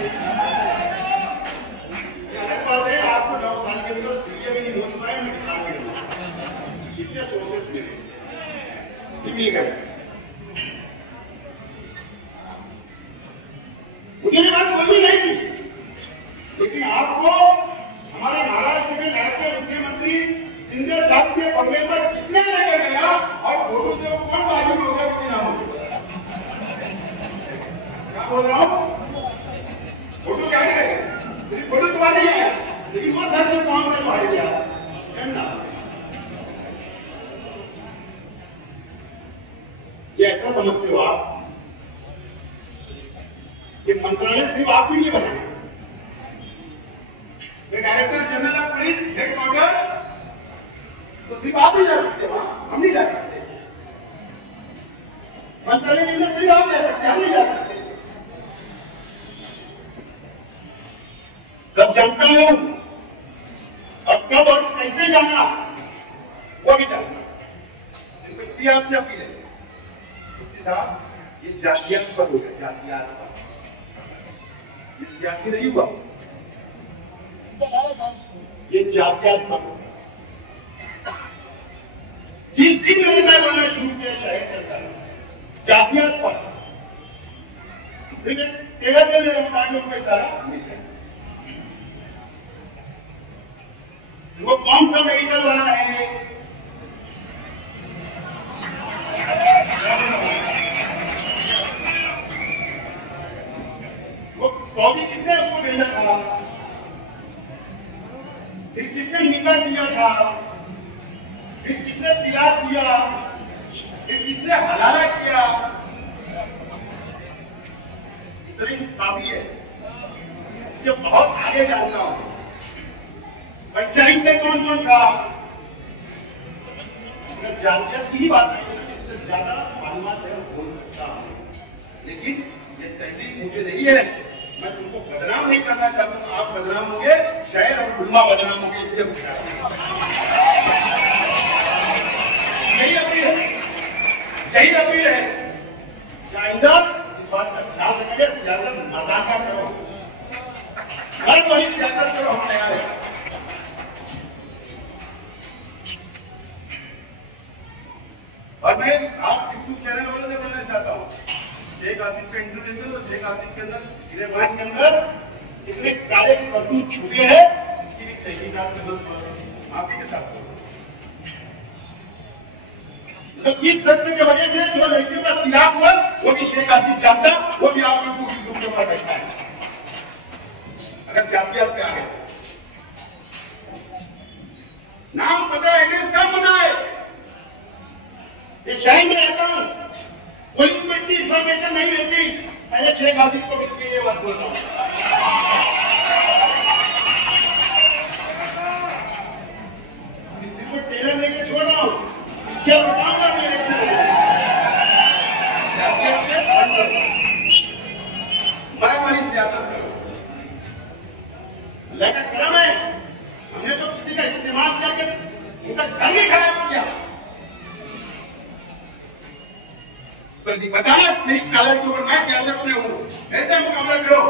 अलग बात है आपको 9 साल के अंदर सीढ़ियां भी नहीं पहुंच पाए, मैं निकाल के दूंगा, कितने सोर्सेस मिले है। मुझे ये बात बोलनी नहीं थी, लेकिन आपको हमारे महाराष्ट्र के राज्य मुख्यमंत्री सिंधे साहब के बंगले पर किसने लेकर गया और फोटो से कौन बाजू में हो गया मुझे ना बोल। क्या बोल रहा हूं, फोटो क्या करें, फोटो तुम्हारी है, लेकिन वो सर से कौन में भाई दिया ना, ये ऐसा समझते हो आप कि मंत्रालय सिर्फ आप ही नहीं बनाए, director general of police headquarter तो सिर्फ आप ही जा सकते, वहां हम नहीं जा सकते। मंत्रालय में सिर्फ आप जा सकते, हम नहीं जा सकते। सब जानता हूं, अब कब और कैसे जाना वो भी जानता, सिर्फ इतिहास से अपील है साहब, ये जातियात पर होगा, जातियात पर, ये सियासी नहीं हुआ, ये जातियात पर होगा। जिस दिन मैंने बोलना शुरू किया शहर के अंदर जातियात पर, सिर्फ 13 दिन मेरे मुताबिक उनको इशारा मिल गया। वो कौन सा मेडिकल वाला है, वो सौदी किसने उसको भेजा था, फिर किसने निकाह किया था, फिर किसने तिलाक दिया, फिर किसने हलाला किया, इतनी काफी है। इसके बहुत आगे जानता हूं, पंचायत में कौन कौन था, अगर जातियात की ही बात नहीं है, इससे ज्यादा मालूमात है बोल सकता हूं, लेकिन ये तहजीब मुझे नहीं है। मैं तुमको बदनाम नहीं करना चाहता हूं, आप बदनाम होंगे, शहर और उम्मा बदनाम होंगे, इसलिए यही अपील है, यही अपील है। आइंदा इस बात का ख्याल रखिए, सियासत मर्दाना करो, मर्द वाली सियासत करो, हम तैयार हैं। और मैं आप यूट्यूब चैनल वालों से बोलना चाहता हूं, शेख आसिफ का इंटरव्यू देते तो शेख आसिफ के अंदर गिरबान के अंदर कितने काले करतूत छुपे हैं, इसकी भी तहकीकात करना माफी के साथ। तो इस सत्य की वजह से जो लड़कियों का तिलाक हुआ वो भी शेख आसिफ जानता, वो भी आपकी पूरी ग्रुप के ऊपर बैठा है। अगर जातियात क्या है, नाम पता है, सब पता है। इस शहर में रहता हूं, पुलिस को इतनी इंफॉर्मेशन नहीं रहती। पहले शेख आसिफ को मिलती है, ये बात बोल रहा हूं। किसी को टेलर देकर छोड़ रहा हूं, जब बताऊंगा कि इलेक्शन मारी सियासत करो, लेकिन क्रम है हमने तो किसी का इस्तेमाल करके उनका घर भी खराब किया। तो बताया मेरी कॉलर के ऊपर मैं सियासत में हूं, ऐसे मुकाबला करो।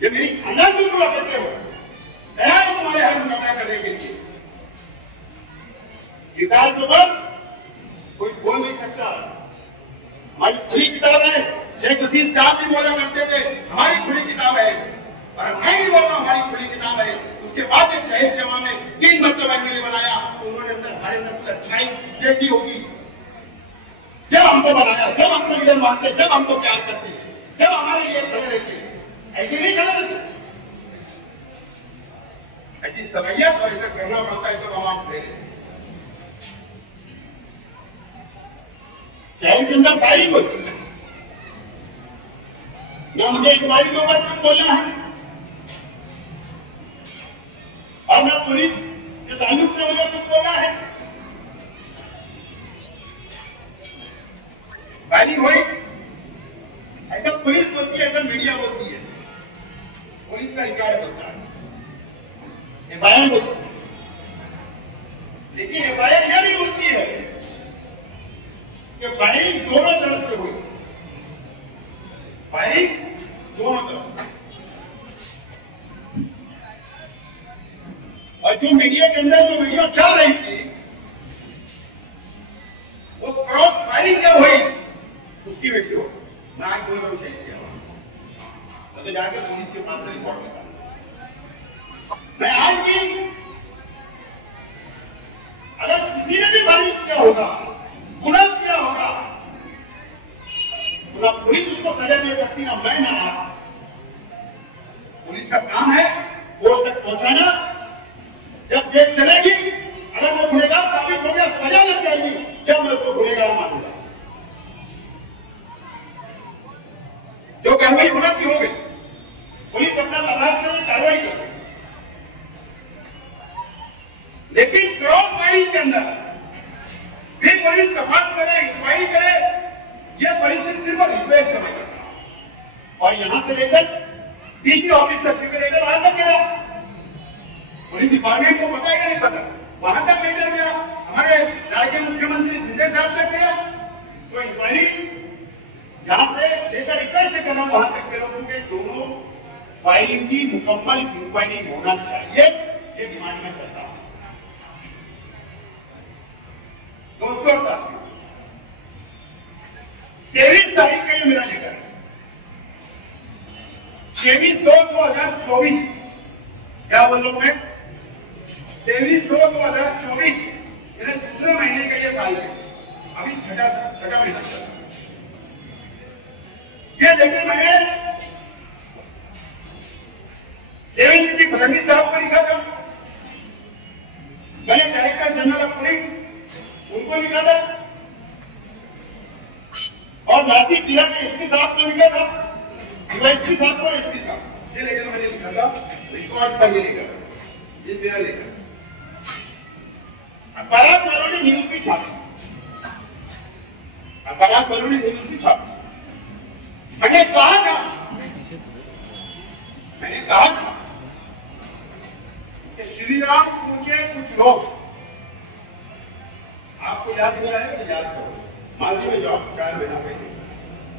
ये मेरी खानदान की पूरा करते हो, तैयार हो तुम्हारे हर मुकाबला करने के लिए। किताब के ऊपर कोई बोल नहीं सकता। हमारी खुली किताब है, शेख रशीद साहब भी बोला करते थे हमारी खुली किताब है, और मैं भी बोल रहा हूं हमारी खुली किताब है। उसके बाद एक शहीद जवान ने 3 मरतबा एमएलए बनाया, तो उन्होंने अंदर हमारे अंदर कुछ अच्छाई देखी होगी। जब हमको बनाया, जब हमको लीडर मानते, जब हमको प्यार करते, जब हमारे लिए खड़े रहते, ऐसे नहीं खड़े रहते। ऐसी सवैयत और ऐसा करना पड़ता है, सब आवाज दे रहे। शहर के अंदर फायरिंग होती है, ना मुझे इंक्वायरी के ऊपर कुछ बोलना है और ना पुलिस के ताल्लुक से मुझे कुछ बोलना है। फायरिंग हुई, ऐसा पुलिस बोलती है, ऐसा मीडिया बोलती है, पुलिस का रिकॉर्ड बोलता है, एफआईआर बोलती है। लेकिन एफआईआर यह नहीं बोलती है कि फायरिंग दोनों तरफ से हुई, फायरिंग दोनों तरफ से। और जो मीडिया के अंदर जो वीडियो चल रही थी वो क्रॉस फायरिंग जब हुई उसकी वीडियो मैं आज बोल रहा हूं, शेयर किया तो जाके पुलिस के पास से रिपोर्ट लगा। मैं आज भी अगर किसी ने भी फायरिंग किया होगा, गुनाह किया होगा, तो ना पुलिस उसको सजा दे सकती, ना मैं ना आप। पुलिस का काम है कोर्ट तक पहुंचाना। जब जेल चलेगी, अगर वो गुनहगार साबित हो गया, सजा लग जाएगी, जब मैं उसको गुनहगार मानूंगा। जो कार्रवाई होना की हो गई, पुलिस अपना तलाश करे, कार्रवाई करे। लेकिन क्रॉस फायरिंग के अंदर भी पुलिस तपास करे, इंक्वायरी करे, यह पुलिस से सिर्फ रिक्वेस्ट करना करता। और यहां से लेकर डीजी ऑफिस तक लेकर वहां तक गया, पुलिस डिपार्टमेंट को पता है कि नहीं पता, वहां तक लेकर गया, हमारे राज्य के मुख्यमंत्री शिंदे साहब तक गया। तो इंक्वायरी यहां से लेकर रिक्वेस्ट कर रहा हूं वहां तक के लोगों के, दोनों फायरिंग की मुकम्मल इंक्वायरी होना चाहिए, ये डिमांड मैं करता हूं। दोस्तों और साथियों, 23 तारीख का ये मेरा लेटर है, 23/2/2024। क्या बोल रहा हूं मैं? 23/2/2024 मेरे दूसरे महीने का ये साल है, अभी छठा महीना चल रहा है। ये लेटर मैंने देवेंद्र जी फडणवीस साहब को लिखा था, मैंने डायरेक्टर जनरल ऑफ पुलिस उनको लिखा था, और नासिक जिला के एसपी साहब को लिखा था, डीवाईएसपी साहब को, एसपी साहब। ये लेटर मैंने लिखा था, रिकॉर्ड पर ये लेटर, ये मेरा लेटर। अखबार वालों ने न्यूज भी छापी, अखबार वालों ने न्यूज भी छापी। मैंने कहा था कि श्री राम पूछे कुछ लोग, आपको याद नहीं आया तो याद करो, माजी में जाओ 4 महीना पहले,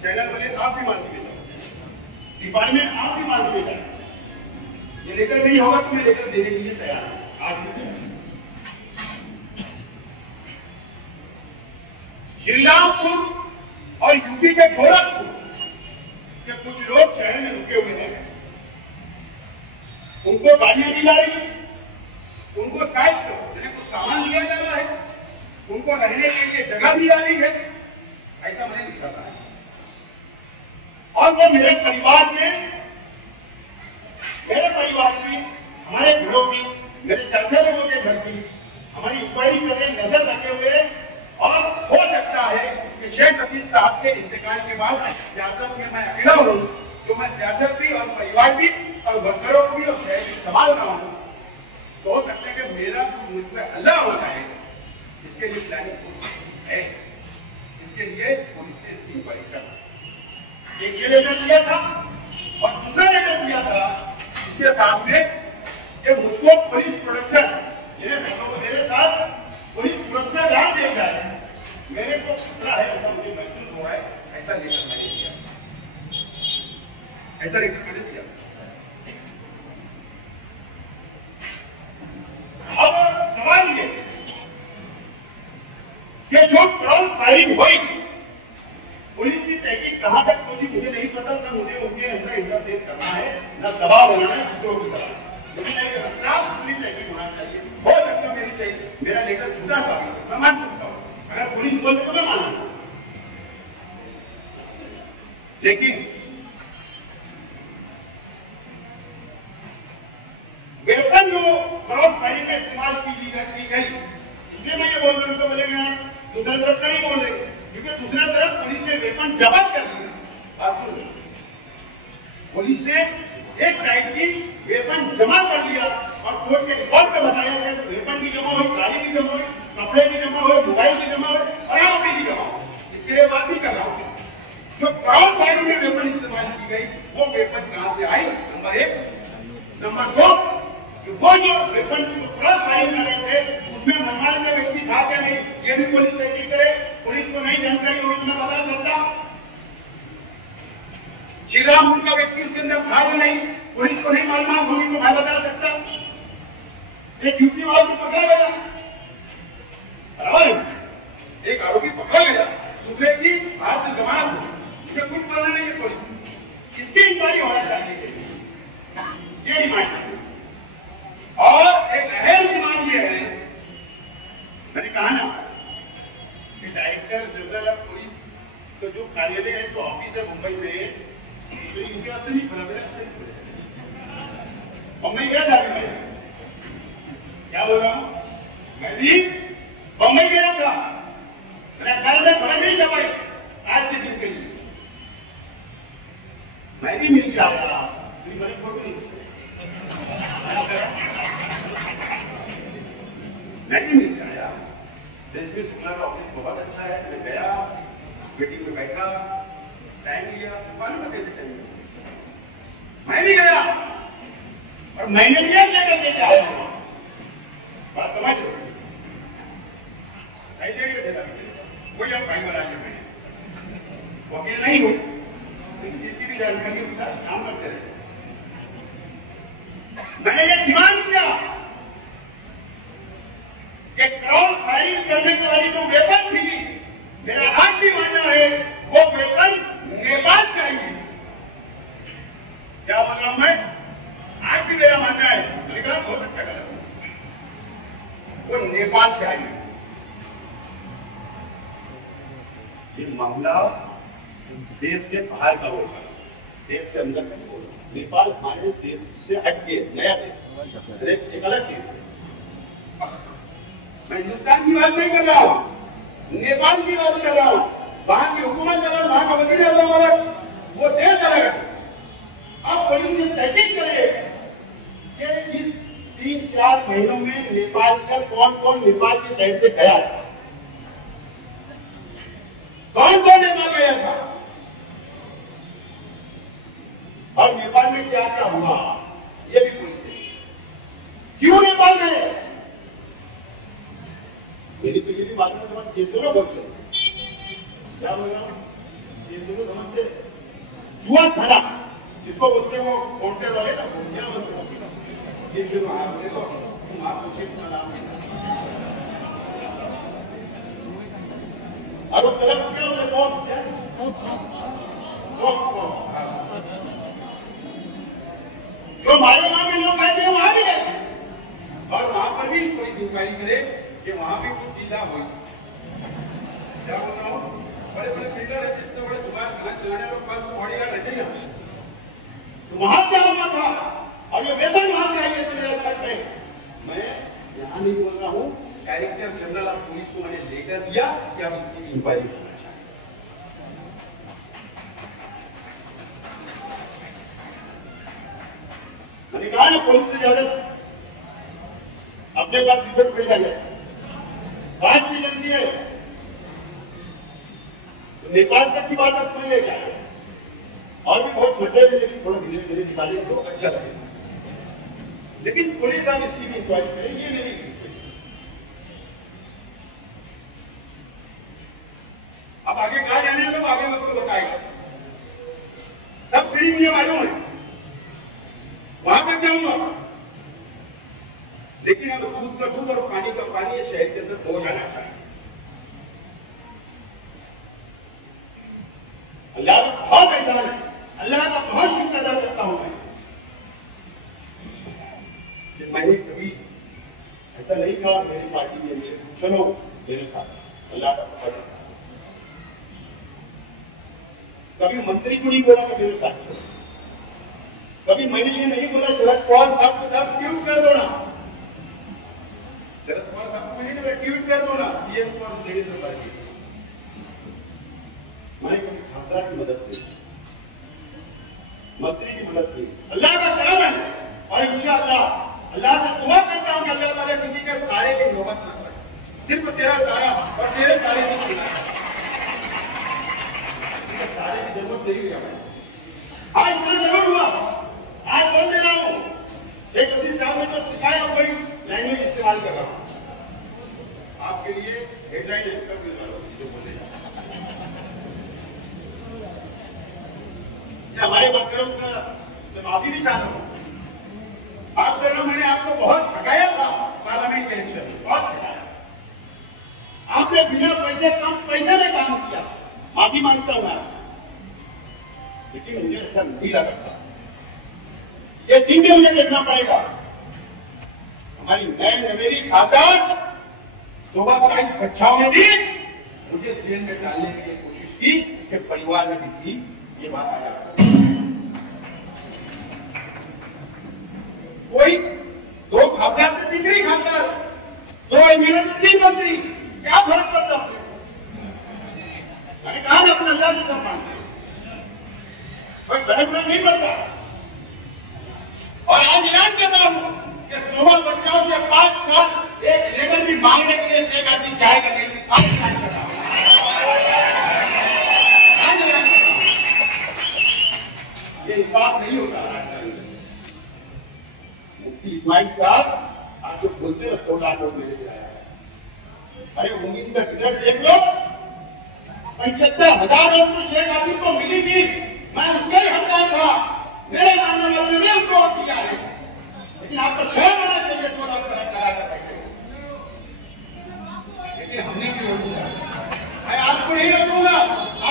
चैनल वाले आप भी माजी में जाओ, डिपार्टमेंट आप भी माजी में जाओ। ये लेकर नहीं होगा तो मैं लेकर देने के लिए तैयार हूं आज भी। श्रीरामपुर और यूपी के गोरखपुर के कुछ लोग शहर में रुके हुए हैं, उनको गाड़ियां दी जा रही है, उनको शायद कुछ सामान दिया जा रहा है, उनको रहने के लिए जगह दी जा रही है, ऐसा मैंने लिखा था। और वो मेरे परिवार की, हमारे घरों की, मेरे चाचा लोगों के घर की हमारी इंक्वायरी कर रहे, नजर रखे हुए, और हो सकता है कि शेख रशीद साहब के इंतकाल के बाद सियासत में मैं अकेला हूं, जो मैं सियासत भी और परिवार भी और वर्करों को भी और शहर भी संभाल रहा हूं, तो हो सकता है कि मेरा मुझ पर अल्लाह हो जाए। इसके लिए प्लानिंग है, इसके लिए पुलिस ने इसकी इंक्वायरी करना। एक ये लेटर दिया था और दूसरा लेटर दिया था इसके साथ में कि मुझको पुलिस प्रोटेक्शन, मेरे साथ पुलिस सुरक्षा ध्यान दिया जाए। मेरे को खतरा है, ऐसा मुझे महसूस हो रहा है, ऐसा लेटर मैंने दिया, ऐसा लेटर मैंने दिया। अब सवाल ये कि जो क्रॉस फायरिंग हुई, पुलिस की तहकीक कहां तक पहुंची मुझे नहीं पता। सर मुझे उनके अंदर इंटरफेयर करना है, न दबाव बनाना है दूसरों की तरफ। साफ सुथरी तहकीक होना चाहिए। हो सकता मेरा लेटर झूठा साबित हो, मैं मान सकता हूं, अगर पुलिस बोलते तो मैं मानूंगा, लेकिन वेपन जो क्रॉस फायरिंग में इस्तेमाल की गई, इसलिए मैं ये बोल रहा हूं, तो बोलेंगे यार दूसरी तरफ का नहीं बोल रहे, क्योंकि दूसरी तरफ पुलिस ने वेपन जब्त कर दिया। आप सुन, पुलिस ने एक साइड की वेपन जमा कर लिया और कोर्ट के रिकॉर्ड में बताया गया कि वेपन भी जमा हुई, गाड़ी भी जमा हुई, कपड़े भी जमा हुए, मोबाइल भी जमा हुए और आरोपी भी जमा हुए। इसके लिए बात नहीं कर रहा हूं। जो क्रॉस फायरिंग में वेपन इस्तेमाल की गई, वो वेपन कहां से आई, नंबर एक। नंबर दो, वो जो वेपन क्रॉस फायरिंग कर रहे थे, उसमें मनमाल का व्यक्ति था क्या नहीं, ये भी पुलिस तहकीक करे। पुलिस को नहीं जानकारी होगी तो मैं बता सकता। श्रीरामपुर का व्यक्ति उसके अंदर था या नहीं, पुलिस को नहीं मालूम होगी तो मैं बता सकता। एक यूपी वाले को पकड़ा गया, बराबर, एक आरोपी पकड़ा गया, दूसरे की हाथ से जमानत हुई, इसे कुछ बोलना नहीं है पुलिस। इसकी इंक्वायरी होना चाहिए, ये डिमांड है। और एक अहम डिमांड ये है, मैंने कहा ना कि डायरेक्टर जनरल ऑफ पुलिस का जो कार्यालय है, जो ऑफिस है मुंबई में, तो यूपी वास्ते नहीं खुला, मेरे वास्ते नहीं खुला। मुंबई गया था मैं, क्या बोल रहा हूं, मैं भी मुंबई गया था, मेरा घर में खबर नहीं छपाई आज के दिन के लिए। मैं भी मिल गया था श्रीमती फोटो, मैं भी मिल गया। देश में शुक्ला का ऑफिस बहुत अच्छा है, मैं गया, मीटिंग में बैठा, टाइम लिया, मालूम है कैसे टाइम लिया। मैं भी गया और मैंने क्या करके आया, बात समझ लो, ऐसे कोई अब फाइल बना लिया। मैंने वकील नहीं हूं, लेकिन जितनी भी जानकारी उनका काम करते रहे। मैंने ये डिमांड किया कि क्रॉस फायरिंग करने वाली जो वेपन थी, मेरा आज भी मानना है वो वेपन नेपाल से आई है। क्या बोल रहा हूं मैं, आज भी मेरा मानना है, लेकिन हो सकता है गलत, वो नेपाल से आई है। ये मामला देश के बाहर का होगा, देश के अंदर का होगा। नेपाल हमारे देश से हटके नया देश, एक अलग देश है। मैं हिंदुस्तान की बात नहीं कर रहा हूं, नेपाल की बात कर रहा हूं। वहां की हुकूमत अलग, वहां का वजीर आजम अलग, वो देश अलग है। अब पुलिस ने तहकीक करे कि इस 3-4 महीनों में नेपाल से कौन कौन नेपाल के शहर से गया था, कौन कौन नेपाल गया था, और नेपाल में क्या क्या हुआ, ये भी पुलिस ने। क्यों नेपाल गए, मेरी तो ये भी बात है, तुम्हारे ये सुनो बहुत चलो, क्या बोल रहा हूं, ये सुनो समझते, जुआ धड़ा जिसको बोलते हैं, वो काउंटर वाले ना, क्या बोलते हैं, ये सुनो आप देखो, तुम आप सोचिए अपना नाम नहीं, और वो तरफ क्या बोलते, जो मालेगांव में लोग गए थे वहां भी गए और वहां पर भी पुलिस इंक्वायरी करे कि वहां भी कुछ चीजा हुई। क्या बोल रहा हूँ, बड़े बड़े बिल्डर रहते, इतने बड़े दुकान चलाने लोग पास बॉडी गार्ड रहते हैं, तो वहां क्या हुआ था और ये वेतन वहां से आई है मेरा छत है। मैं यहां नहीं बोल रहा हूं, डायरेक्टर जनरल ऑफ पुलिस को मैंने लेटर दिया कि आप इसकी इंक्वायरी करना चाहिए। मैंने कहा ना पुलिस से ज्यादा अपने पास रिपोर्ट मिल जाए, बात की एजेंसी है, तो नेपाल तक की बात अब कोई ले जाए और भी बहुत खतरे में, लेकिन थोड़ा धीरे धीरे निकालेंगे तो अच्छा लगेगा। लेकिन पुलिस अब इसकी भी इंक्वायरी करे, ये मेरी अब आगे कहा जाने है तो आगे मैं उसको बताएगा। सब सीढ़ी मुझे मालूम है, वहां तक जाऊंगा, लेकिन अब दूध का दूध और पानी का पानी शहर के अंदर हो जाना चाहिए। अल्लाह का बहुत एहसान है, अल्लाह का बहुत शुक्र अदा करता हूं मैं कि मैंने कभी ऐसा नहीं कहा मेरी पार्टी के लिए चलो मेरे साथ। अल्लाह का बहुत कभी मंत्री को नहीं बोला कि मेरे साथ चलो, कभी मैंने ये नहीं बोला शरद पवार साहब को साहब ट्वीट कर दो ना, शरद पवार साहब को नहीं बोला ट्वीट कर दो ना सीएम को और देवेंद्र फडणवीस। मैंने कभी खासदार की मदद की, मंत्री की मदद की, अल्लाह का करम है और इंशाअल्लाह अल्लाह से दुआ करता हूं कि अल्लाह ताला किसी के सारे की नौबत ना करे, सिर्फ तेरा सारा और तेरे सारे की सारे की जरूरत नहीं है। हाँ इतना जरूर हुआ, आज बोल दे रहा हूं, शेख हसीना साहब ने तो सिखाया वही लैंग्वेज इस्तेमाल कर रहा हूं आपके लिए। हेडलाइन है सब जो बोले हमारे वर्करों का से माफी भी चाहता हूं। आप कर रहा हूं, मैंने आपको बहुत थकाया था पार्लियामेंट के इलेक्शन में, बहुत थकाया। आपने बिना पैसे कम पैसे में काम किया, माफी मांगता हूं आपसे, लेकिन मुझे ऐसा नहीं लगता। ये दिन भी मुझे देखना पड़ेगा। हमारी मेरी खासा सुबह टाइम बच्चाओं ने भी मुझे जेल में डालने की कोशिश की, उसके परिवार में भी थी, ये बात आ जाती। कोई दो खासदार से तीसरी खासदार, दो एमएलए से तीन मंत्री, क्या फर्क पड़ता है? मैंने कहा ना अपने अल्लाह से सब मानते, कोई फर्क नहीं पड़ता। और आज ऐलान कर रहा हूं कि 16 बच्चों से 5 साल एक लेबर भी मांगने के लिए शेख हसीना जाएगा नहीं। आज ऐलान कर रहा हूं, आज ऐलान कर रहा हूं। ये इंसाफ नहीं होता राजकारण में। मुफ्ती इस्माइल साहब आज जो बोलते हैं 2 लाख वोट मेरे आया, अरे 19 का रिजल्ट देख लो, 75,000 वोट तो शेख हसीना को मिली थी, मैं उसका ही हकदार था, मेरे मानने वालों ने उसको वोट दिया है। लेकिन आपको 6 होना चाहिए 2 लाख करा कर बैठे, लेकिन हमने भी वोट दिया। मैं आपको नहीं रोकूंगा,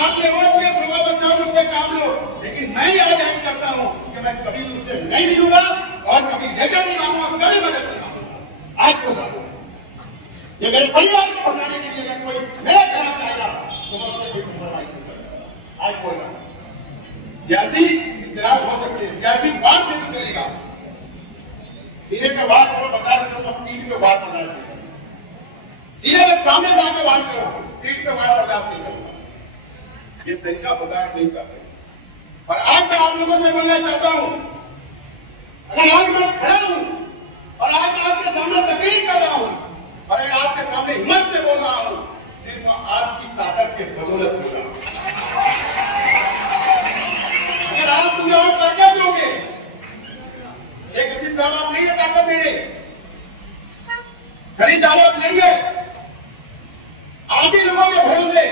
आपने वोट दिया, 16 बच्चों मुझसे काम लो, लेकिन मैं ये ऐलान करता हूं कि मैं कभी उससे नहीं मिलूंगा और कभी लेकर नहीं मांगूंगा, कभी मदद नहीं मांगूंगा। आज को ये मेरे परिवार को बनाने के लिए अगर कोई मेरे खिलाफ आएगा तो मैं उससे कोई कम्प्रोमाइज नहीं करूंगा। आज बोल रहा हूं, सियासी इख्तिलाफ हो सकते हैं, सियासी बात में तो चलेगा, सीने पे बात करो बर्दाश्त करो, पीठ पे बात बर्दाश्त नहीं करो, सीने के सामने जाकर बात करो, पीठ पे बात बर्दाश्त नहीं करूंगा। ये तरीका बर्दाश्त नहीं कर रहे। और आज मैं आप लोगों से बोलना चाहता हूं, अगर आज मैं खड़ा हूं और आज मैं आपके सामने तकरीर कर रहा हूं और अगर आपके सामने हिम्मत से बोल रहा हूं, सिर्फ आपकी ताकत के बदौलत बोल रहा हूं। अगर आप मुझे और ताकत दोगे, शेख हसीना साहब आप नहीं है ताकत दे रहे, खरीदार आप नहीं है, आप ही लोगों के भरोसे,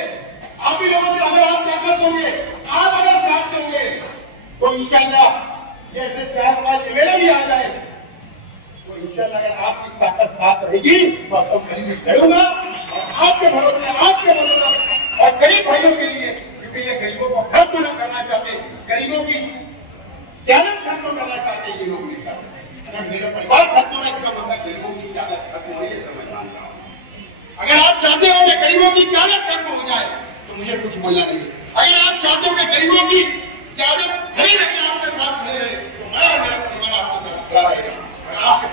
आप ही लोगों से अगर आप ताकत दोगे, आप अगर साथ दोगे तो इंशाअल्लाह जैसे 4-5 एमएलए भी आ जाए तो इंशाअल्लाह अगर आपकी ताकत साथ रहेगी तो आपको करीब लड़ूंगा और आपके भरोसे, आपके भरोसे और गरीब भाइयों के लिए क्योंकि ये गरीबों को खत्म न करना चाहते, गरीबों की क्यादत खत्म करना चाहते ये लोग नेता। अगर मेरा परिवार खत्म होना, इसका मतलब गरीबों की क्यादत खत्म हो रही है, समझ मानता हूं। अगर आप चाहते हो कि गरीबों की क्यादत खत्म हो जाए तो मुझे कुछ बोलना नहीं। अगर आप चाहते हो कि गरीबों की क्यादत खड़े रहे, आपके साथ खड़े रहे, तो मैं और मेरा परिवार आपके साथ खड़ा रहेगा। आपके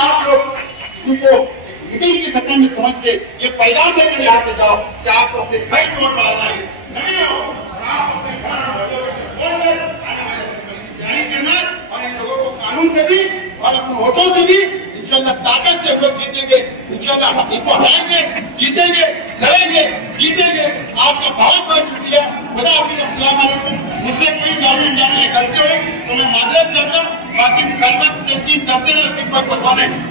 आप लोग किसी को मीटिंग की शक्ल में समझ के ये पैगाम लेकर यहाँ पे जाओ कि आपको अपने घर की ओर बढ़ाना है, नहीं हो आप अपने घर तैयारी करना और इन लोगों को कानून से भी और अपने वोटों से भी इंशाल्लाह ताकत से वोट जीतेंगे। इंशाल्लाह इनको हराएंगे, जीतेंगे, लड़ेंगे, जीतेंगे। आपका बहुत बहुत शुक्रिया। खुदा हाफिज़, अस्सलाम वालेकुम। मुझसे कोई जाने करते हुए तो मैं माजरत चाहता, बाकी कल तक तनकीद करते रहे, उसकी कोई परवाह नहीं।